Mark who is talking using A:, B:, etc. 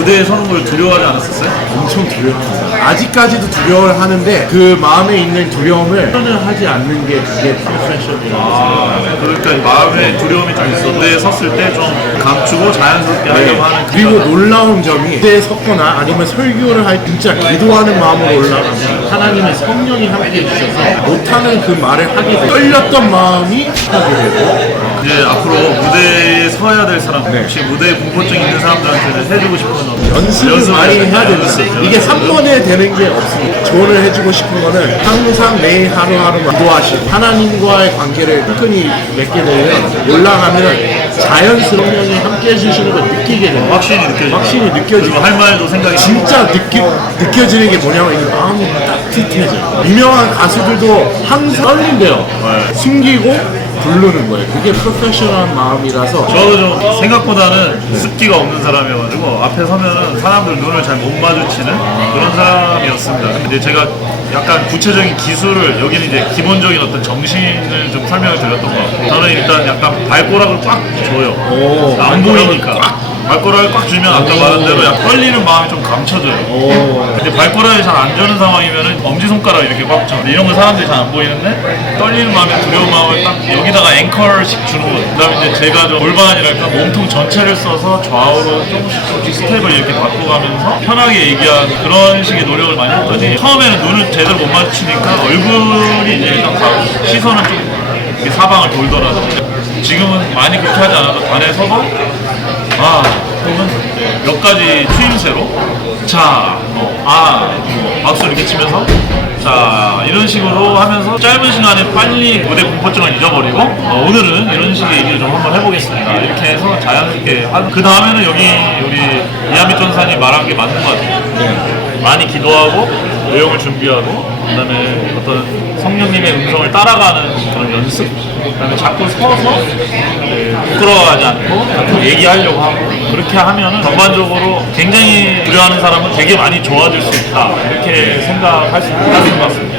A: 무대에 서는 걸 두려워하지 않았었어요?
B: 엄청 두려워합니다. 아직까지도 두려워하는데 그 마음에 있는 두려움을 표현을 하지 않는 게 그게 프로페셔널이라고
A: 아, 그러니까 마음에 두려움이 좀 있어. 무대에 섰을 때 좀 감추고 자연스럽게 하려고 하는
B: 네. 그리고 놀라운 점이 무대에 섰거나 아니면 설교를 할때 진짜 기도하는 마음으로 올라가면 하나님의 성령이 함께 해주셔서 못하는 그 말을 하게 돼 떨렸던 마음이 하게 되고
A: 이제 앞으로 무대에 서야 될 사람,
B: 네.
A: 혹시 무대에 공포증 있는 사람들한테는 해주고 싶은 어떤
B: 연습을
A: 연습을
B: 많이
A: 해야. 연습.
B: 이게 3번에 되는 게 없습니다. 조언을 해주고 싶은 거는 항상 매일 하루하루 기도하시고 하나님과의 관계를 끈끈히 맺게 되면 올라가면 자연스러운 영이 함께 해주시는 걸 느끼게 돼요.
A: 확신이 느껴지고
B: 확신이 느껴지고
A: 할 말도 생각이
B: 진짜 느끼, 느껴지는 게 뭐냐면 이 마음이 따뜻해져요. 유명한 가수들도 항상 떨린대요.
A: 네.
B: 숨기고 부르는 거예요. 그게 프로페셔널한 마음이라서
A: 저도 좀 생각보다는 습기가 없는 사람이어가지고 앞에 서면은 사람들 눈을 잘 못 마주치는 그런 사람이었습니다. 근데 제가 약간 구체적인 기술을 여기는 이제 기본적인 어떤 정신을 좀 설명을 드렸던 것 같고 저는 일단 약간 발꼬락을 꽉 줘요.
B: 오,
A: 안 보이니까. 발꼬락을 꽉 주면 아까 말한 대로 약간 떨리는 마음이 좀 감춰져요.
B: 오.
A: 근데 발꼬락이 잘 안 주는 상황이면은 엄지손가락 이렇게 꽉 쳐. 이런 거 사람들이 잘 안 보이는데 떨리는 마음에 두려운 마음을 앵커씩 주는 거예요. 그 다음에 이제 제가 좀 골반이랄까 몸통 전체를 써서 좌우로 조금씩 조금씩 스텝을 이렇게 바꿔가면서 편하게 얘기하는 그런 식의 노력을 많이 했더니 처음에는 눈을 제대로 못 마주치니까 얼굴이 이제 일단 다 시선은 좀 사방을 돌더라고요. 지금은 많이 그렇게 하지 않아도 단에 서서 아, 혹은 몇 가지 추임새로 자, 뭐, 아, 뭐, 박수 이렇게 치면서 자, 이런 식으로 하면서 짧은 시간에 빨리 무대 공포증을 잊어버리고 어, 오늘은 이런 식의 얘기를 좀 한번 해보겠습니다. 이렇게 해서 자연스럽게 한, 그 다음에는 여기 우리 이하미 전사님 말한 게 맞는 것 같아요. 많이 기도하고 내용을 준비하고 그다음에 어떤 성령님의 음성을 따라가는 그런 연습 그다음에 자꾸 서서 네, 부끄러워하지 않고 자꾸 얘기하려고 하고 그렇게 하면은 전반적으로 굉장히 두려워하는 사람은 되게 많이 좋아질 수 있다 이렇게 생각할 수 있는 것 같습니다.